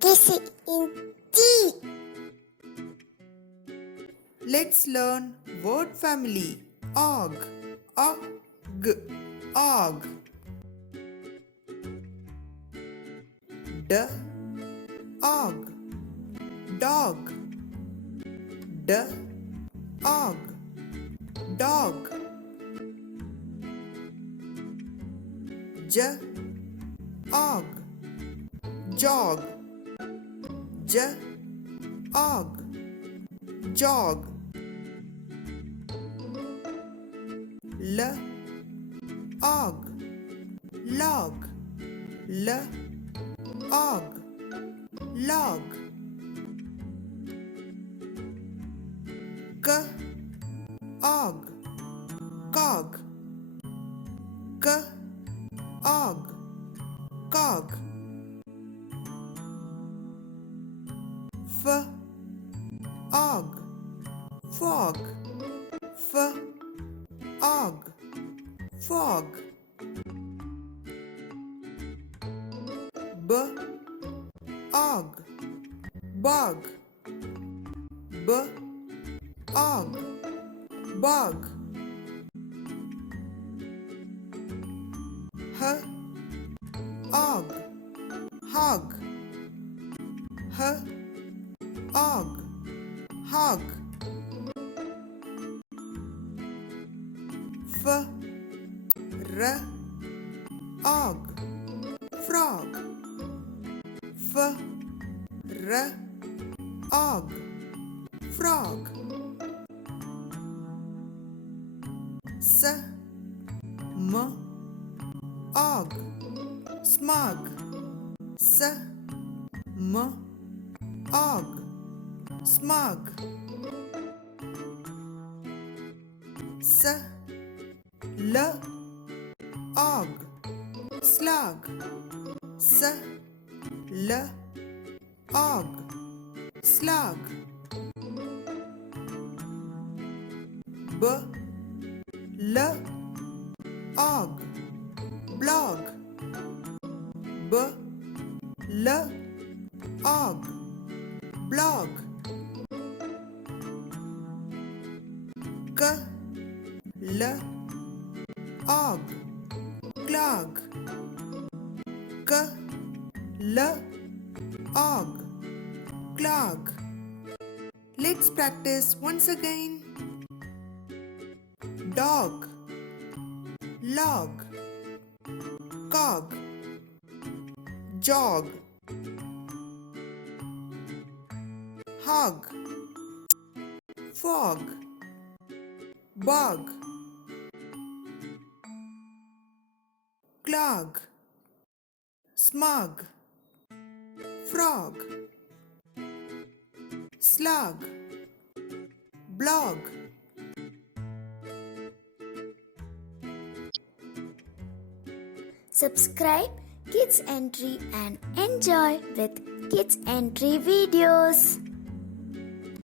kissing in tea. Let's learn word family. Og, og, og. D, og, dog. D, og, dog. J, og, jog. J, og, jog. L, og, log. L, og, log. K, og, cog. K, og, cog. F, og, fog. F, og, fog. B, og, bog. B, og, bog. H, og, hog. H, og, hog. F, r, og, frog. F, r, og, frog. S, m, og, smog. S, m, og, smog. S, l, og, slog. S, l, og, slog. B, l, og, blog. B, l, og, blog. K, l, og, clog. K, l, og, clog. Let's practice once again. Dog, log, cog, jog, hog, fog, bog, clog, smog, frog, slug, blog. Subscribe Kids Entry and enjoy with Kids Entry videos.